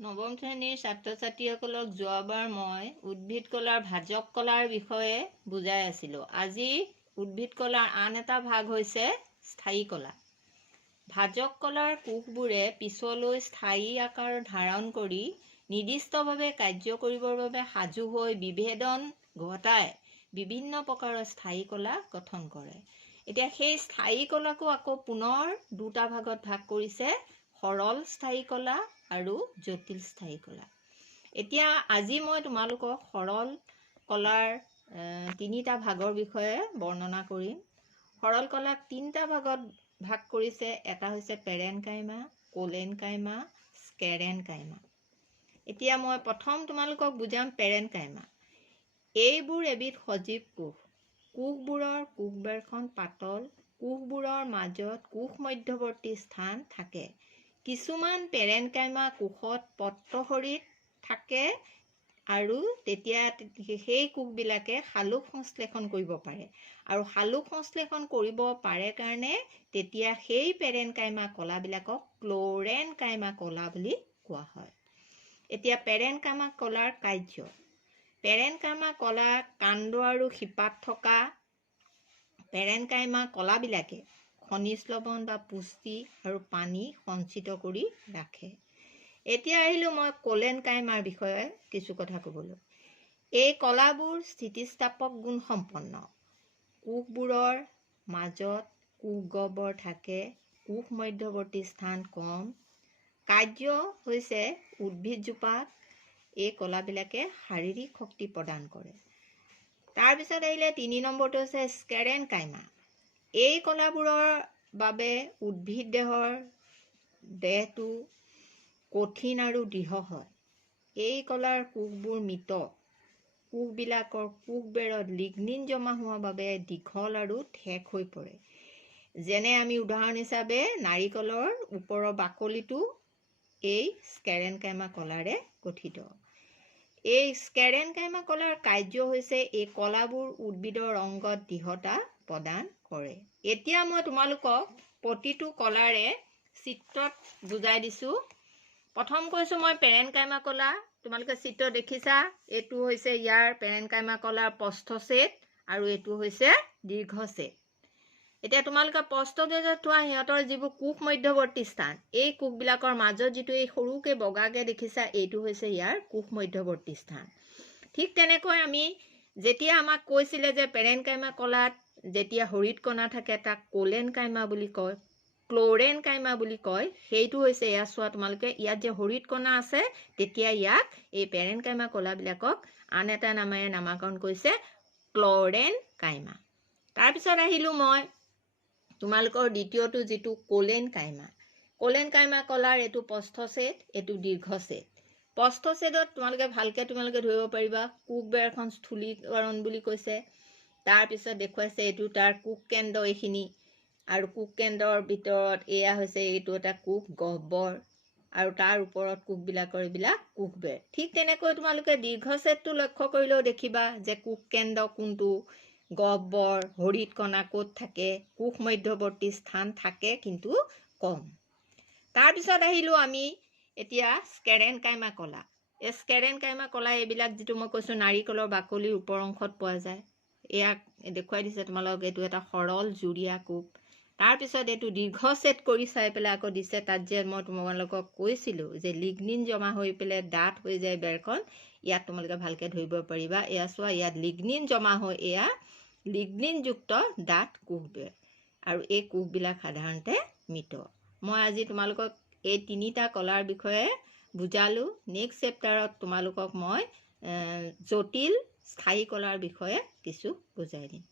নৱম শ্ৰেণীৰ ছাত্ৰ ছাত্ৰীসকলক যোৱাবাৰ মই উদ্ভিদ কলাৰ ভাজক কলাৰ বিষয়ে বুজাই আছিলোঁ। আজি উদ্ভিদ কলাৰ আন এটা ভাগ হৈছে স্থায়ী কলা। ভাজক কলাৰ কোষবোৰে পিছলৈ স্থায়ী আকাৰ ধাৰণ কৰি নিৰ্দিষ্টভাৱে কাৰ্য কৰিবৰ বাবে সাজু হৈ বিভেদন ঘটাই বিভিন্ন প্ৰকাৰৰ স্থায়ী কলা গঠন কৰে। এতিয়া সেই স্থায়ী কলাকো আকৌ পুনৰ দুটা ভাগত ভাগ কৰিছে, সৰল স্থায়ী কলা আৰু জটিল স্থায়ী কলা। এতিয়া আজি মই তোমালোকক সৰল কলাৰ তিনিটা ভাগৰ বিষয়ে বৰ্ণনা কৰিম। সৰল কলাক তিনিটা ভাগত ভাগ কৰিছে। এটা হৈছে পেৰেনকাইমা, কোলেনকাইমা, স্কেৰেনকাইমা। এতিয়া মই প্ৰথম তোমালোকক বুজাম পেৰেনকাইমা। এইবোৰ এবিধ সজীৱ কোষ। কোষবোৰৰ কোষবেৰখন পাতল, কোষবোৰৰ মাজত কোষ মধ্যৱৰ্তী স্থান থাকে। কিছুমান পেৰেনকাইমা কোষত পত্ৰশৰীত থাকে আৰু তেতিয়া সেই কোষবিলাকে শালুক সংশ্লেষণ কৰিব পাৰে, আৰু শালুক সংশ্লেষণ কৰিব পাৰে কাৰণে তেতিয়া সেই পেৰেনকাইমা কলাবিলাকক ক্ল'ৰেনকাইমা কলা বুলি কোৱা হয়। এতিয়া পেৰেনকাইমা কলাৰ কাৰ্য। পেৰেনকাইমা কলা কাণ্ড আৰু শিপাত থকা পেৰেনকাইমা কলাবিলাকে খনিজ লৱণ বা পুষ্টি আৰু পানী সঞ্চিত কৰি ৰাখে। এতিয়া আহিলোঁ মই কোলেনকাইমাৰ বিষয়ে কিছু কথা ক'বলৈ। এই কলাবোৰ স্থিতিস্থাপক গুণ সম্পন্ন। কোষবোৰৰ মাজত কোষ গহ্বৰ থাকে, কোষ মধ্যৱৰ্তী স্থান কম। কাৰ্য হৈছে উদ্ভিদজোপাক এই কলাবিলাকে শাৰীৰিক শক্তি প্ৰদান কৰে। তাৰপিছত আহিলে 3 নম্বৰটো হৈছে স্কেৰেনকাইমা। এই কলাবোৰৰ বাবে উদ্ভিদ দেহটো কঠিন আৰু দৃঢ় হয়। এই কলাৰ কোষবোৰ মৃত। কোষবিলাকৰ কোষবেৰত লিগনিন জমা হোৱাৰ বাবে দীঘল আৰু ঠেক হৈ পৰে। যেনে আমি উদাহৰণ হিচাপে নাৰিকলৰ ওপৰৰ বাকলিটো এই স্কেৰেনকাইমা কলাৰে গঠিত। এই স্কেৰেনকাইমা কলাৰ কাৰ্য হৈছে এই কলাবোৰ উদ্ভিদৰ অংগত দৃঢ়তা প্ৰদান কৰে। এতিয়া মই তোমালোকক প্ৰতিটো কলাৰে চিত্ৰত বুজাই দিছোঁ। প্ৰথম কৈছোঁ মই পেৰেনকাইমা কলা। তোমালোকে চিত্ৰ দেখিছা। এইটো হৈছে ইয়াৰ পেৰেনকাইমা কলাৰ প্ৰস্থছেদ আৰু এইটো হৈছে দীৰ্ঘছেদ। এতিয়া তোমালোকে প্ৰস্থছেদত থোৱা সিহঁতৰ যিবোৰ কোষ মধ্যৱৰ্তী স্থান, এই কোষবিলাকৰ মাজত যিটো এই সৰুকৈ বগাকৈ দেখিছা, এইটো হৈছে ইয়াৰ কোষ মধ্যৱৰ্তী স্থান। ঠিক তেনেকৈ আমি যেতিয়া আমাক কৈছিলে যে পেৰেনকাইমা কলাত যেতিয়া হৰিৎকণা থাকে তাক কোলেনকাইমা বুলি কয়, ক্ল'ৰেনকাইমা বুলি কয়। সেইটো হৈছে এয়া চোৱা তোমালোকে, ইয়াত যে হৰিৎকণা আছে তেতিয়া ইয়াক এই পেৰেনকাইমা কলাবিলাকক আন এটা নামেৰে নামাকৰণ কৰিছে ক্ল'ৰেনকাইমা। তাৰপিছত আহিলোঁ মই তোমালোকৰ দ্বিতীয়টো যিটো কোলেনকাইমা। কোলেনকাইমা কলাৰ এইটো প্ৰস্থছেদ, এইটো দীৰ্ঘছেদ। প্ৰস্থছেদত তোমালোকে ধৰিব পাৰিবা কোষবেৰখন স্থূলীকৰণ বুলি কৈছে। তাৰপিছত দেখুৱাইছে এইটো তাৰ কোষ কেন্দ্ৰ এইখিনি, আৰু কোষ কেন্দ্ৰৰ ভিতৰত এয়া হৈছে এইটো এটা কোষ গহ্বৰ, আৰু তাৰ ওপৰত কোষবিলাকৰ এইবিলাক কোষবেৰ। ঠিক তেনেকৈ তোমালোকে দীৰ্ঘছেদটো লক্ষ্য কৰিলেও দেখিবা যে কোষ কেন্দ্ৰ কোনটো, গহ্বৰ, হৰিৎকণা ক'ত থাকে, কোষ মধ্যৱৰ্তী স্থান থাকে কিন্তু কম। তাৰপিছত আহিলোঁ আমি এতিয়া স্কেৰেনকাইমা কলা। এই স্কেৰেনকাইমা কলা এইবিলাক যিটো মই কৈছোঁ নাৰিকলৰ বাকলিৰ ওপৰ অংশত পোৱা যায়। ইয়াক দেখুৱাই দিছে তোমালোকক, এইটো এটা সৰল জুৰীয়া কোষ। তাৰপিছত এইটো দীৰ্ঘছেদ কৰি চাই পেলাই আকৌ দিছে, তাত যে মই তোমালোকক কৈছিলোঁ যে লিগনিন জমা হৈ পেলাই ডাঠ হৈ যায় বেৰখন, ইয়াত তোমালোকে ভালকৈ ধৰিব পাৰিবা। এয়া চোৱা, ইয়াত লিগনিন জমা হৈ এয়া লিগনিনযুক্ত ডাঠ কোষবেৰ, আৰু এই কোষবিলাক সাধাৰণতে মৃত। মই আজি তোমালোকক এই তিনিটা কলাৰ বিষয়ে বুজালোঁ। নেক্সট চেপ্টাৰত তোমালোকক মই জটিল স্থায়ী কলাৰ বিষয়ে কিছু বুজাই দিম।